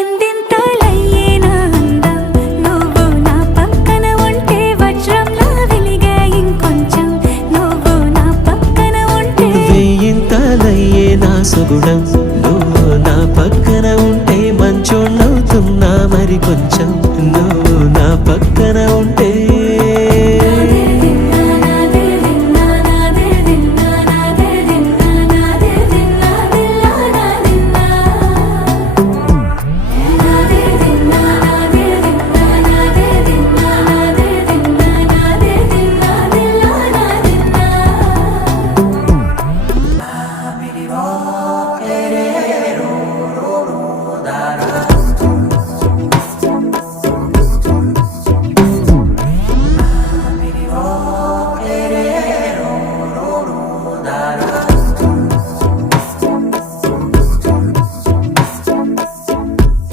అందింతలయ్యేనా అందం నువ్వు నా పక్కన ఉంటే వజ్రంలా వెలిగే ఇంకొంచెం నువ్వు నా పక్కన ఉంటే వెయ్యింతలయ్యేనా సుగుణం